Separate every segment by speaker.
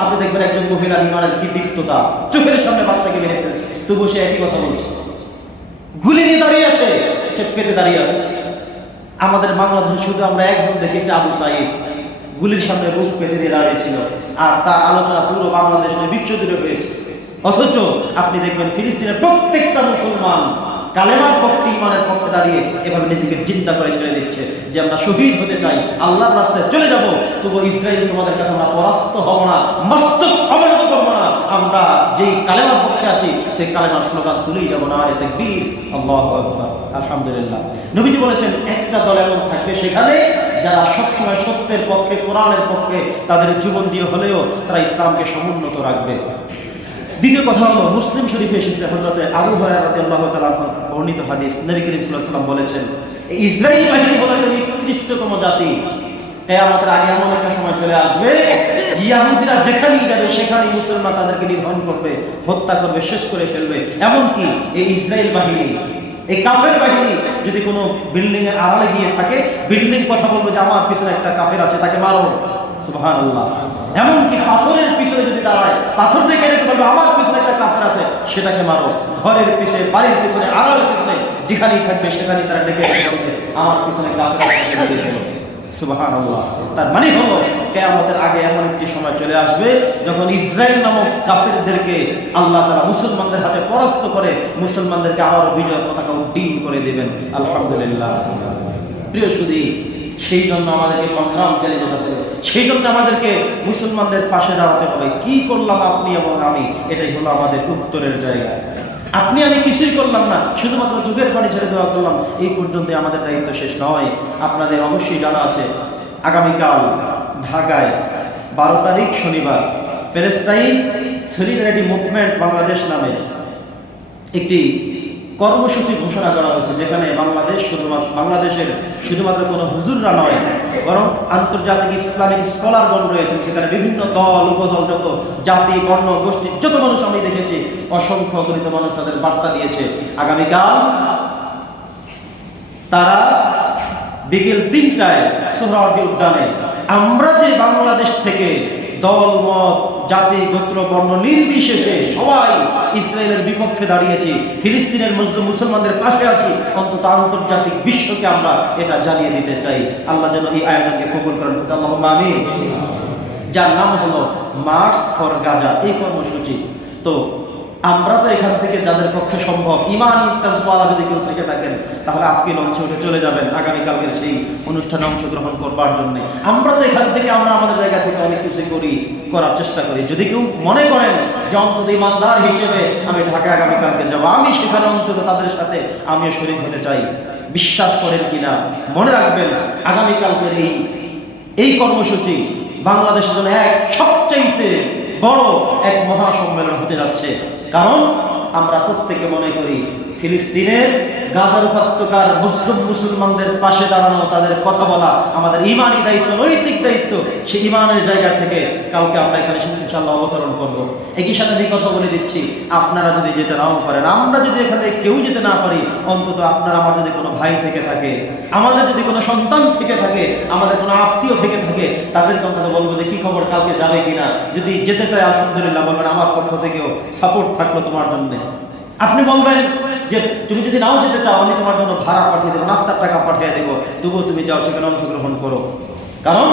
Speaker 1: আপনি দেখবেন একজন মহিলার ইমানের কি দীপ্ততা চোখের সামনে বাচ্চাকে মেরে ফেলছে। তবু সে একই কথা বলছে। গুলি নিয়ে দাঁড়িয়ে আছে। সে পেতে দাঁড়িয়ে আছে। আমাদের বাংলাদেশে শুধু আমরা একজন দেখেছি আবু সাইদ। গুলির সামনে বুক পেতে দিয়ে দাঁড়িয়েছিল। আর তার আলোচনা পুরো বাংলাদেশ নিয়ে বিশ্ব জুড়ে হয়েছে। অথচ আপনি দেখবেন ফিলিস্তিনের প্রত্যেকটা মুসলমান কালেমার পক্ষে ইমানের পক্ষে দাঁড়িয়ে এভাবে নিজেকে চিন্তা করে ছেড়ে দিচ্ছে। যে আমরা শহীদ হতে চাই, আল্লাহর রাস্তায় চলে যাব তবু ইসরায়েল তোমাদের কাছে আমরা পরাস্ত হব না, মস্তক অবনত করব না। আমরা যেই কালেমার পক্ষে আছি, সেই কালেমার স্লোগান তুলেই যাব না, আর এতে বীর আল্লাহ আলহামদুলিল্লাহ। নবীজি বলেছেন, একটা দল এমন থাকবে সেখানে যারা সবসময় সত্যের পক্ষে, কোরআনের পক্ষে তাদের জীবন দিয়ে হলেও তারা ইসলামকে সমুন্নত রাখবে। দ্বিতীয় কথা হলো, মুসলিম শরীফে এসেছে হজরতে আবু তাআলা বর্ণিত হাদিস। নবী করিম ওয়াসাল্লাম বলেছেন ইসরায়েল বাহিনী হলো একটা নিকৃষ্টতম জাতি। তাই আমাদের আগে এমন একটা সময় চলে আসবে, ইয়াহুদিরা যেখানেই যাবে, সেখানেই মুসলমান তাদেরকে নিধন করবে, হত্যা করবে, শেষ করে ফেলবে। এমনকি এই ইসরায়েল বাহিনী, এই কাফের বাহিনী, যদি কোনো বিল্ডিং এর আড়ালে গিয়ে থাকে, বিল্ডিং কথা বলবে যে, আমার পিছনে একটা কাফের আছে, তাকে মারো। সুবহানাল্লাহ। এমনকি পাথরের পিছনে যদি দাঁড়ায়, পাথর থেকে ডেকে বলবে, আমার পিছনে একটা কাফের আছে, সেটাকে মারো। ঘরের পিছনে বাড়ির পিছনে, আড়ালের পিছনে, যেখানেই থাকবে, সেখানেই তারা ডেকে আমার পিছনে ফেলো। সুবহানাল্লাহ। তার মানে হলো, কেয়ামতের আগে এমন একটি সময় চলে আসবে, যখন ইসরায়েল নামক কাফেরদেরকে আল্লাহ তারা মুসলমানদের হাতে পরাস্ত করে, মুসলমানদেরকে আবারও বিজয় পতাকা উড্ডীন করে দেবেন। আলহামদুলিল্লাহ। প্রিয় সুদী সেই জন্য আমাদেরকে সংগ্রাম চালিয়ে যেতে হবে। সেই জন্য আমাদেরকে মুসলমানদের পাশে দাঁড়াতে হবে। কি করলাম আপনি এবং আমি? এটাই হলো আমাদের উত্তরের জায়গা। আপনি, আমি কিছুই করলাম না। শুধুমাত্র যুগের পানি ছেড়ে দেওয়া করলাম। এই পর্যন্ত আমাদের দায়িত্ব শেষ নয়। আপনাদের অবশ্যই জানা আছে, আগামীকাল ঢাকায় বারো তারিখ শনিবার প্যালেস্টাইন সলিডারিটি মুভমেন্ট বাংলাদেশ নামে একটি কর্মসূচি ঘোষণা করা হয়েছে, যেখানে বাংলাদেশ শুধুমাত্র, বাংলাদেশের শুধুমাত্র কোনো হুজুররা নয়, বরং আন্তর্জাতিক ইসলামিক স্কলারগণ রয়েছেন, সেখানে বিভিন্ন দল, উপদল, যত জাতি, বর্ণ, গোষ্ঠী, যত মানুষ আমি দেখেছি, অসংখ্য অগণিত মানুষ তাদের বার্তা দিয়েছে। আগামীকাল তারা বিকেল তিনটায় সোহরাওয়ার্দী উদ্যানে, আমরা যে বাংলাদেশ থেকে দল, মত জাতি, গোত্র, বর্ণ নির্বিশেষে সবাই ইসরায়েলের বিপক্ষে দাঁড়িয়েছি, ফিলিস্তিনের মুসলিম মুসলমানদের পাশে আছি। অন্তত আন্তর্জাতিক বিশ্বকে আমরা এটা জানিয়ে দিতে চাই। আল্লাহ যেন এই আয়োজনকে কবুল করেন। আমি যার নাম হলো মার্চ ফর গাজা, এই কর্মসূচি। তো আমরা তো এখান থেকে যাদের পক্ষে সম্ভব, ইমান ইত্তাজওয়ালা যদি কেউ থেকে থাকেন, তাহলে আজকে লঞ্চে উঠে চলে যাবেন। আগামীকালকে সেই অনুষ্ঠানে অংশগ্রহণ করবার জন্য। আমরা তো এখান থেকে আমরা আমাদের জায়গা থেকে অনেক কিছু করি, করার চেষ্টা করি। যদি কেউ মনে করেন যে অন্তত ইমানদার হিসেবে আমি ঢাকা আগামীকালকে যাব, আমি সেখানে অন্তত তাদের সাথে আমিও শরীর হতে চাই। বিশ্বাস করেন কিনা? মনে রাখবেন, আগামীকালকের এই এই কর্মসূচি বাংলাদেশের জন্য এক সবচাইতে বড় এক মহাসম্মেলন হতে যাচ্ছে। কারণ আমরা প্রত্যেকে মনে করি ফিলিস্তিনের গাজার উপত্যকার মুসলিম মুসলমানদের পাশে দাঁড়ানো, তাদের কথা বলা, আমাদের ইমানি দায়িত্ব, নৈতিক দায়িত্ব সেই ইমানের জায়গা থেকে কাউকে আমরা এখানে ইনশাল্লাহ অবতরণ করব। একই সাথে আমি কথা বলে দিচ্ছি, আপনারা যদি যেতে নাও পারেন, আমরা যদি এখানে কেউ যেতে না পারি, অন্তত আপনার আমার যদি কোনো ভাই থেকে থাকে, আমাদের যদি কোনো সন্তান থেকে থাকে, আমাদের কোনো আত্মীয় থেকে থাকে, তাদেরকে অন্তত বলব যে, কি খবর, কাউকে যাবে কিনা? যদি যেতে চায়, আলহামদুলিল্লাহ বলবেন, আমার পক্ষ থেকেও সাপোর্ট থাকল তোমার জন্য। আপনি বলবেন যে তুমি যদি নাও যেতে চাও, আমি তোমার জন্য ভাড়া পাঠিয়ে দেবো, নাস্তার টাকা পাঠিয়ে দেবো। তবুও তুমি যাও, সেখানে অংশগ্রহণ করো। কারণ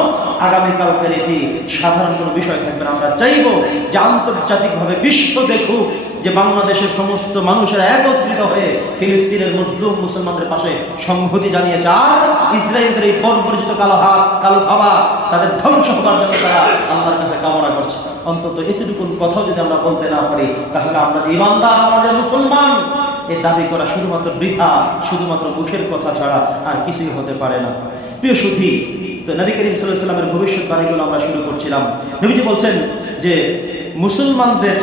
Speaker 1: আগামীকালকের এটি সাধারণ কোনো বিষয় থাকবে না। আমরা চাইব যে আন্তর্জাতিকভাবে বিশ্ব দেখুক যে বাংলাদেশের সমস্ত মানুষেরা একত্রিত হয়ে ফিলিস্তিনের মুসলিম মুসলমানদের পাশে সংহতি জানিয়েছে। আর ইসরায়েলদের এই বর্বরিত কালো হাত, কালো খাওয়া তাদের ধ্বংস হবার জন্য তারা আল্লাহর কাছে কামনা করছে। অন্তত এতটুকু কথাও যদি আমরা বলতে না পারি, তাহলে আমরা ইমানদার, আমাদের মুসলমান এই দাবি করা শুধুমাত্র বৃথা, শুধুমাত্র মুখের কথা ছাড়া আর কিছুই হতে পারে না। প্রিয় সুধী, তো নবী করিম সাল্লাহ সাল্লামের ভবিষ্যৎবাণীগুলো আমরা শুরু করছিলাম। নবীজি বলছেন যে মুসলমানদের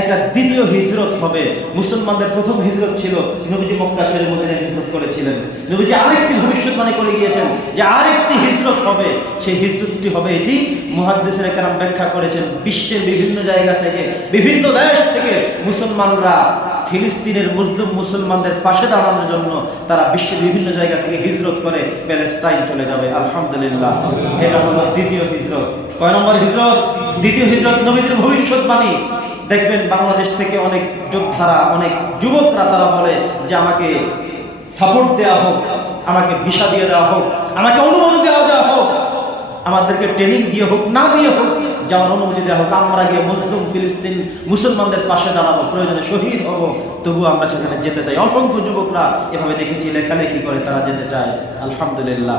Speaker 1: একটা দ্বিতীয় হিজরত হবে। মুসলমানদের প্রথম হিজরত ছিল নবীজি মক্কা ছেড়ে মদিনা হিজরত করেছিলেন। নবীজি আরেকটি ভবিষ্যৎবাণী করে গিয়েছেন যে আরেকটি হিজরত হবে। সেই হিজরতটি হবে এটি মুহাদ্দিসের কেরাম ব্যাখ্যা করেছেন বিশ্বের বিভিন্ন জায়গা থেকে, বিভিন্ন দেশ থেকে মুসলমানরা ফিলিস্তিনের মুসলিম মুসলমানদের পাশে দাঁড়ানোর জন্য তারা বিশ্বের বিভিন্ন জায়গা থেকে হিজরত করে প্যালেস্টাইন চলে যাবে। আলহামদুলিল্লাহ। এটা হলো দ্বিতীয় হিজরত। কয় নম্বর হিজরত? দ্বিতীয় হিজরত নবীদের ভবিষ্যৎবাণী। দেখবেন বাংলাদেশ থেকে অনেক যোদ্ধারা, অনেক যুবকরা তারা বলে যে, আমাকে সাপোর্ট দেওয়া হোক, আমাকে ভিসা দিয়ে দেওয়া হোক, আমাকে অনুমতি দেওয়া দেওয়া হোক, আমাদেরকে ট্রেনিং দিয়ে হোক, না দিয়ে হোক যাওয়ার অনুমতি দেওয়া হোক, আমরা গিয়ে মুসলিম ফিলিস্তিন মুসলমানদের পাশে দাঁড়াবো, প্রয়োজনে শহীদ হব, তবুও আমরা সেখানে যেতে চাই। অসংখ্য যুবকরা এভাবে দেখেছি, লেখালেখি করে তারা যেতে চায়। আলহামদুলিল্লাহ।